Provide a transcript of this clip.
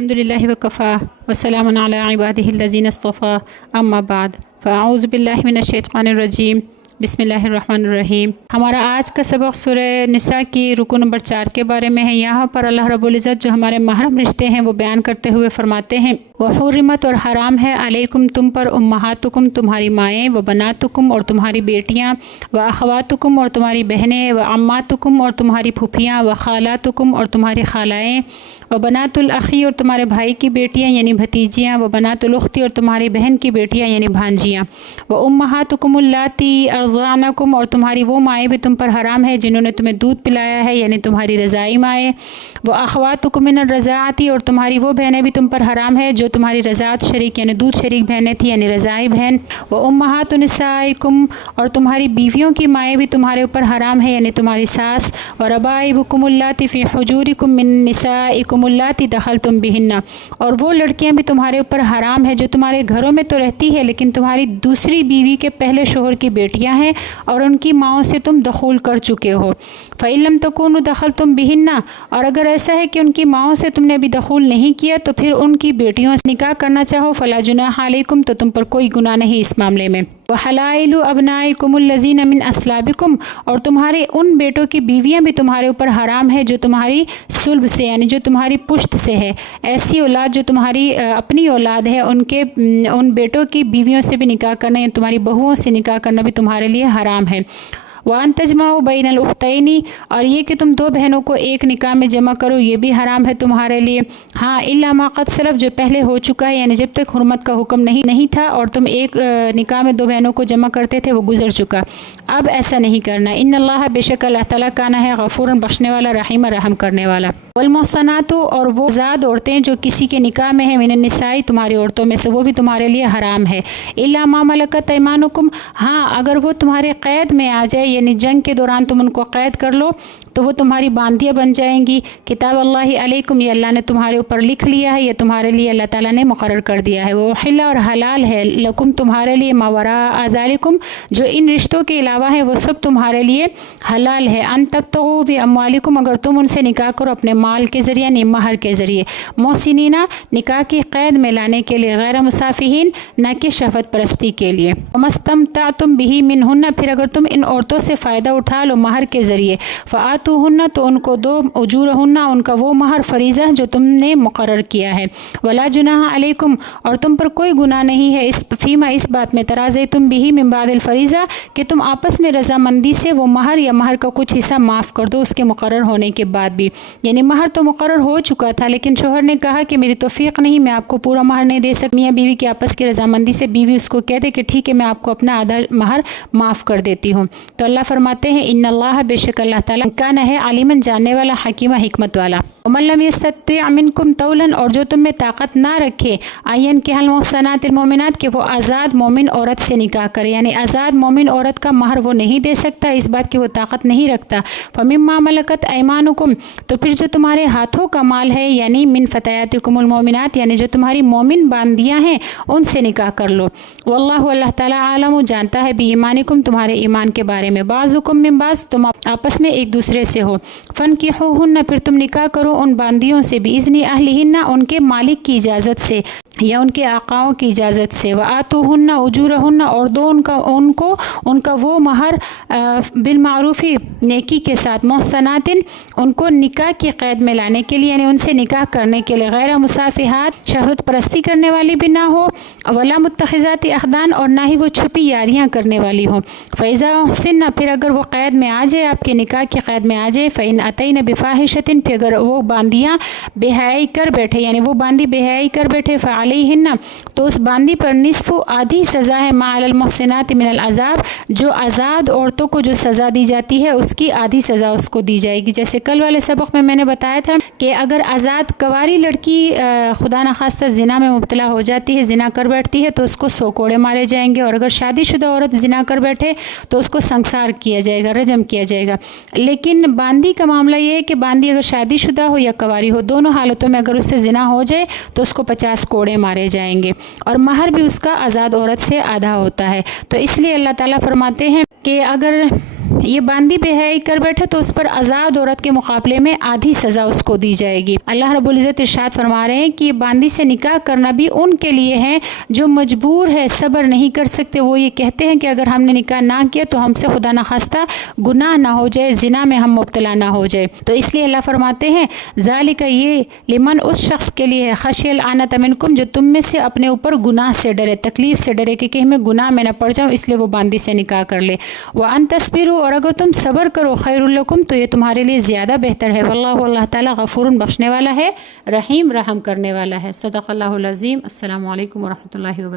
الحمدللہ وکفا وسلام علی عبادہ الذین اصطفیٰ اما بعد فاعوذ باللہ من الشیطان الرجیم بسم اللہ الرحمن الرحیم۔ ہمارا آج کا سبق سورہ نساء کی رکو نمبر 4 کے بارے میں ہے۔ یہاں پر اللہ رب العزت جو ہمارے محرم رشتے ہیں وہ بیان کرتے ہوئے فرماتے ہیں وحرمت اور حرام ہے علیکم تم پر امہاتکم تمہاری مائیں وبناتکم اور تمہاری بیٹیاں واخواتکم اور تمہاری بہنیں وعماتکم اور تمہاری پھوپھیاں وخالاتکم اور تمہاری خالائیں وبنات الاخی اور تمہارے بھائی کی بیٹیاں یعنی بھتیجیاں وبنات الاختی اور تمہاری بہن کی بیٹیاں یعنی بھانجیاں وامہاتکم اللاتی ارضعنکم اور تمہاری وہ مائیں بھی تم پر حرام ہے جنہوں نے تمہیں دودھ پلایا ہے یعنی تمہاری رضائی مائیں واخواتکم من الرضاعتی اور تمہاری وہ بہنیں بھی تم پر حرام ہے جو تمہاری رضاعت شریک یعنی دودھ شریک بہنیں تھیں یعنی رضائی بہن وامہات نسائکم اور تمہاری بیویوں کی مائیں بھی تمہارے اوپر حرام ہے یعنی تمہاری ساس وربائبکم اللاتی فی حجورکم من نسائکم اللاتی دخلتم بہن اور وہ لڑکیاں بھی تمہارے اوپر حرام ہے جو تمہارے گھروں میں تو رہتی ہے لیکن تمہاری دوسری بیوی کے پہلے شوہر کی بیٹیاں ہیں اور ان کی ماؤں سے تم دخول کر چکے ہو۔ فَإِن لَمْ تَكُونُوا دَخَلْتُمْ بِهِنَّ اور اگر ایسا ہے کہ ان کی ماؤں سے تم نے ابھی دخول نہیں کیا تو پھر ان کی بیٹیوں سے نکاح کرنا چاہو فَلَا جُنَاحَ عَلَيْكُمْ تو تم پر کوئی گناہ نہیں اس معاملے میں۔ وَحَلَائِلُ أَبْنَائِكُمُ الَّذِينَ مِنْ أَصْلَابِكُمْ اور تمہارے ان بیٹوں کی بیویاں بھی تمہارے اوپر حرام ہے جو تمہاری صلب سے یعنی جو تمہاری پشت سے ہے۔ ایسی اولاد جو تمہاری اپنی اولاد ہے ان بیٹوں کی بیویوں سے بھی نکاح کرنا یا تمہاری بہوؤں سے نکاح کرنا بھی تمہارے لیے حرام ہے۔ وَأَن تَجْمَعُوا بَيْنَ الْأُخْتَيْنِ اور یہ کہ تم دو بہنوں کو ایک نکاح میں جمع کرو یہ بھی حرام ہے تمہارے لیے، ہاں الا ما قد سلف جو پہلے ہو چکا ہے یعنی جب تک حرمت کا حکم نہیں تھا اور تم ایک نکاح میں دو بہنوں کو جمع کرتے تھے وہ گزر چکا، اب ایسا نہیں کرنا۔ ان اللہ بے شک اللہ تعالیٰ کانا ہے غفوراً بخشنے والا رحیم رحم کرنے والا۔ والمحصنات اور وہ آزاد عورتیں جو کسی کے نکاح میں ہیں من النساء تمہاری عورتوں میں سے وہ بھی تمہارے لیے حرام ہے۔ الا ما ملکت ایمانکم ہاں اگر وہ تمہارے قید میں آ جائے یعنی جنگ کے دوران تم ان کو قید کر لو تو وہ تمہاری باندیاں بن جائیں گی۔ کتاب اللہ علیکم یہ اللہ نے تمہارے اوپر لکھ لیا ہے، یہ تمہارے لیے اللہ تعالیٰ نے مقرر کر دیا ہے۔ وہ حل اور حلال ہے لکم تمہارے لیے ما وراء ذالکم جو ان رشتوں کے علاوہ ہے وہ سب تمہارے لیے حلال ہے۔ ان تبتغوا باموالکم اگر تم ان سے نکاح کرو اپنے مال کے ذریعے یعنی مہر کے ذریعے، محسنینہ نکاح کی قید میں لانے کے لیے غیر مسافہین نہ کہ شہوت پرستی کے لیے۔ ومستمتعتم به منہن پھر اگر تم ان عورتوں سے فائدہ اٹھا لو مہر کے ذریعے فآتوہن تو ان کو دو اجورہن ان کا وہ مہر فریضہ جو تم نے مقرر کیا ہے۔ ولا جناح علیکم اور تم پر کوئی گناہ نہیں ہے فیما اس بات میں تراضیتم به من بعد الفریضہ کہ تم آپس میں رضامندی سے وہ مہر یا مہر کا کچھ حصہ معاف کر دو اس کے مقرر ہونے کے بعد بھی، یعنی مہر تو مقرر ہو چکا تھا لیکن شوہر نے کہا کہ میری توفیق نہیں میں آپ کو پورا مہر نہیں دے سکتی، میاں بیوی کی آپس کی رضامندی سے بیوی اس کو کہہ دے کہ ٹھیک ہے میں آپ کو اپنا آدھا مہر معاف کر دیتی ہوں، تو اللہ فرماتے ہیں ان اللہ بے شک اللہ تعالیٰ کان ہے علیماً جاننے والا حکیمہ حکمت والا۔ ومن لم یستطع منکم طولا اور جو تم میں طاقت نہ رکھے آئین کے المحصنات المؤمنات کہ وہ آزاد مومن عورت سے نکاح کرے یعنی آزاد مومن عورت کا مہر وہ نہیں دے سکتا اس بات کی وہ طاقت نہیں رکھتا، فمما ملکت ایمانکم تو پھر جو تمہارے ہاتھوں کا مال ہے یعنی من فتیاتکم المؤمنات یعنی جو تمہاری مومن باندیاں ہیں ان سے نکاح کر لو۔ واللہ اللہ تعالیٰ عالم جانتا ہے بایمانکم تمہارے ایمان کے بارے میں، بعضکم من بعض تم آپس میں ایک دوسرے سے ہو، فنکحوہن پھر تم نکاح کرو ان باندیوں سے باذن اہلہن ان کے مالک کی اجازت سے یا ان کے آقاؤں کی اجازت سے، وآتوہن اجورہن اور دو ان کا وہ مہر بالمعروف نیکی کے ساتھ، محسنات ان کو نکاح کی قید میں لانے کے لیے یعنی ان سے نکاح کرنے کے لیے، غیر مسافحات شہوت پرستی کرنے والی بھی نہ ہو، ولا متخذات اخدان اور نہ ہی وہ چھپی یاریاں کرنے والی ہو۔ فإذا احسن پھر اگر وہ قید میں آ جائے آپ کے نکاح کی قید میں آ جائے، فإن أتین بفاحشۃ پھر اگر وہ باندیاں بے حیائی کر بیٹھے یعنی وہ باندی بے حیائی کر بیٹھے فعلیہن تو اس باندی پر نصف آدھی سزا ہے ما علی المحسنات من العذاب جو آزاد عورتوں کو جو سزا دی جاتی ہے اس کی آدھی سزا اس کو دی جائے گی۔ جیسے کل والے سبق میں نے بتایا تھا کہ اگر آزاد کنواری لڑکی خدا نخواستہ زنا میں مبتلا ہو جاتی ہے زنا کر بیٹھتی ہے تو اس کو 100 کوڑے مارے جائیں گے، اور اگر شادی شدہ عورت زنا کر بیٹھے تو اس کو سنسار کیا جائے گا، رجم کیا جائے گا۔ لیکن باندی کا معاملہ یہ ہے کہ باندی اگر شادی شدہ ہو یا کنواری ہو دونوں حالتوں میں اگر اس سے زنا ہو جائے تو اس کو 50 کوڑے مارے جائیں گے، اور مہر بھی اس کا آزاد عورت سے آدھا ہوتا ہے۔ تو اس لیے اللہ تعالیٰ فرماتے ہیں کہ اگر یہ باندی بے حیائی کر بیٹھے تو اس پر آزاد عورت کے مقابلے میں آدھی سزا اس کو دی جائے گی۔ اللہ رب العزت ارشاد فرما رہے ہیں کہ یہ باندی سے نکاح کرنا بھی ان کے لیے ہے جو مجبور ہے، صبر نہیں کر سکتے۔ وہ یہ کہتے ہیں کہ اگر ہم نے نکاح نہ کیا تو ہم سے خدا نخواستہ گناہ نہ ہو جائے، زنا میں ہم مبتلا نہ ہو جائے۔ تو اس لیے اللہ فرماتے ہیں ذالک، یہ لمن اس شخص کے لیے ہے، خشی العنت منکم، جو تم میں سے اپنے اوپر گناہ سے ڈرے، تکلیف سے ڈرے کہ کہیں میں گناہ میں نہ پڑ جاؤں، اس لیے وہ باندی سے نکاح کر لے۔ وَأَن تَصْبِرُوا، اور اگر تم صبر کرو، خیر لکم، تو یہ تمہارے لیے زیادہ بہتر ہے۔ واللہ، اللہ تعالیٰ غفور، بخشنے والا ہے، رحیم، رحم کرنے والا ہے۔ صدق اللہ العظیم۔ السلام علیکم ورحمۃ اللہ وبرکاتہ۔